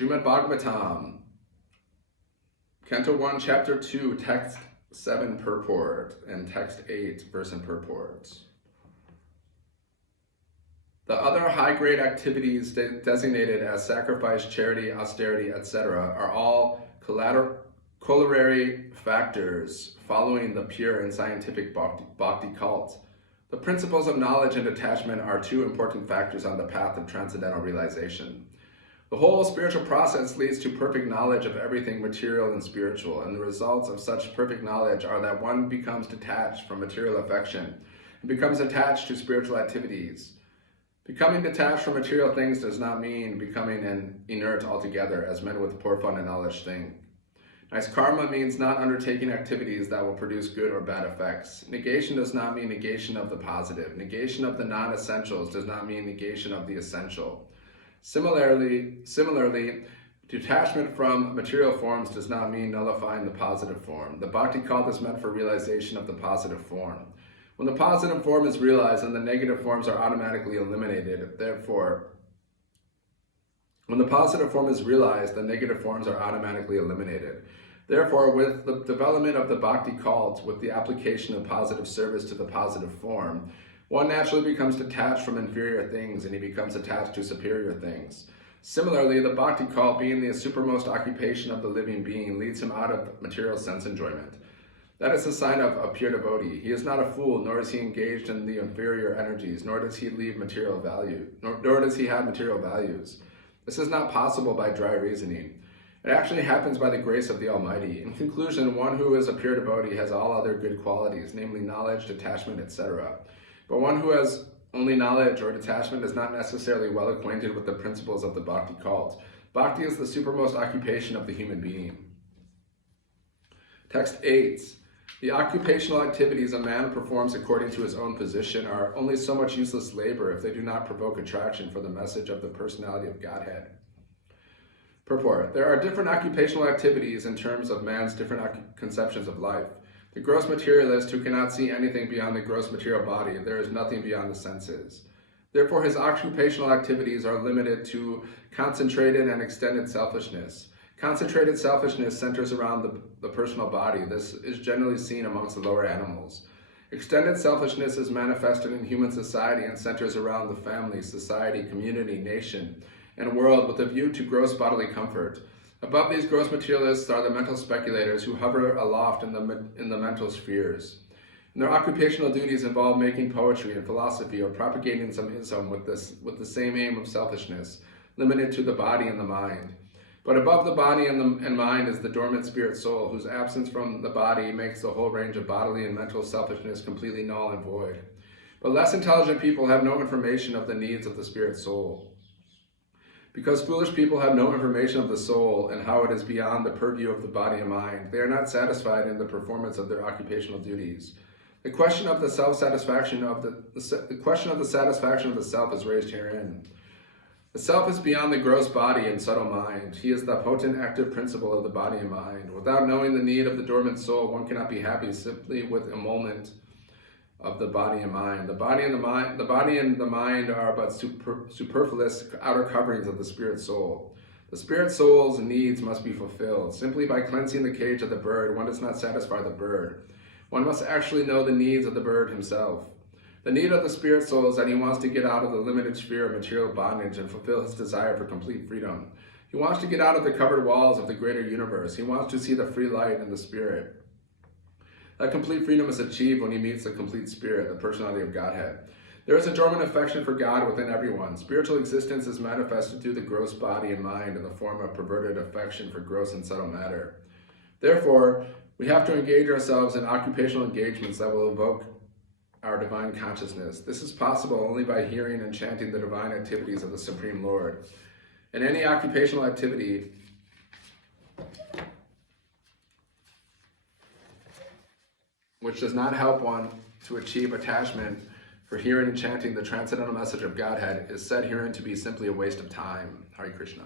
Srimad Bhagavatam, Canto 1, Chapter 2, Text 7, Purport, and Text 8, Verse and Purport. The other high-grade activities designated as sacrifice, charity, austerity, etc. are all corollary factors following the pure and scientific bhakti cult. The principles of knowledge and detachment are two important factors on the path of transcendental realization. The whole spiritual process leads to perfect knowledge of everything material and spiritual, and the results of such perfect knowledge are that one becomes detached from material affection and becomes attached to spiritual activities. Becoming detached from material things does not mean becoming an inert altogether, as men with poor fund and knowledge think. Nice karma means not undertaking activities that will produce good or bad effects. Negation does not mean negation of the positive. Negation of the non-essentials does not mean negation of the essential. Similarly, detachment from material forms does not mean nullifying the positive form. The bhakti cult is meant for realization of the positive form. When the positive form is realized, then the negative forms are automatically eliminated. Therefore, when the positive form is realized, the negative forms are automatically eliminated. Therefore, with the development of the bhakti cult, with the application of positive service to the positive form, one naturally becomes detached from inferior things and he becomes attached to superior things. Similarly, the bhakti cult, being the supermost occupation of the living being, leads him out of material sense enjoyment. That is a sign of a pure devotee. He is not a fool, nor is he engaged in the inferior energies, nor does he leave material value, nor does he have material values. This is not possible by dry reasoning. It actually happens by the grace of the Almighty. In conclusion, one who is a pure devotee has all other good qualities, namely knowledge, detachment, etc. But one who has only knowledge or detachment is not necessarily well acquainted with the principles of the bhakti cult. Bhakti is the supermost occupation of the human being. Text 8. The occupational activities a man performs according to his own position are only so much useless labor if they do not provoke attraction for the message of the personality of Godhead. Purport. There are different occupational activities in terms of man's different conceptions of life. The gross materialist who cannot see anything beyond the gross material body, there is nothing beyond the senses. Therefore, his occupational activities are limited to concentrated and extended selfishness. Concentrated selfishness centers around the personal body. This is generally seen amongst the lower animals. Extended selfishness is manifested in human society and centers around the family, society, community, nation, and world with a view to gross bodily comfort. Above these gross materialists are the mental speculators who hover aloft in the mental spheres. And their occupational duties involve making poetry and philosophy or propagating some ism with the same aim of selfishness, limited to the body and the mind. But above the body and mind is the dormant spirit soul, whose absence from the body makes the whole range of bodily and mental selfishness completely null and void. But less intelligent people have no information of the needs of the spirit soul. Because foolish people have no information of the soul and how it is beyond the purview of the body and mind, they are not satisfied in the performance of their occupational duties. The question of the satisfaction of the self is raised herein. The self is beyond the gross body and subtle mind. He is the potent active principle of the body and mind. Without knowing the need of the dormant soul, one cannot be happy simply with emolument of the body and mind. The body and the mind are but superfluous outer coverings of the spirit soul. The spirit soul's needs must be fulfilled. Simply by cleansing the cage of the bird, one does not satisfy the bird. One must actually know the needs of the bird himself. The need of the spirit soul is that he wants to get out of the limited sphere of material bondage and fulfill his desire for complete freedom. He wants to get out of the covered walls of the greater universe. He wants to see the free light in the spirit. That complete freedom is achieved when he meets the complete spirit, the personality of Godhead. There is a dormant affection for God within everyone. Spiritual existence is manifested through the gross body and mind in the form of perverted affection for gross and subtle matter. Therefore, we have to engage ourselves in occupational engagements that will evoke our divine consciousness. This is possible only by hearing and chanting the divine activities of the Supreme Lord. In any occupational activity, which does not help one to achieve attachment for hearing and chanting the transcendental message of Godhead, is said herein to be simply a waste of time. Hare Krishna.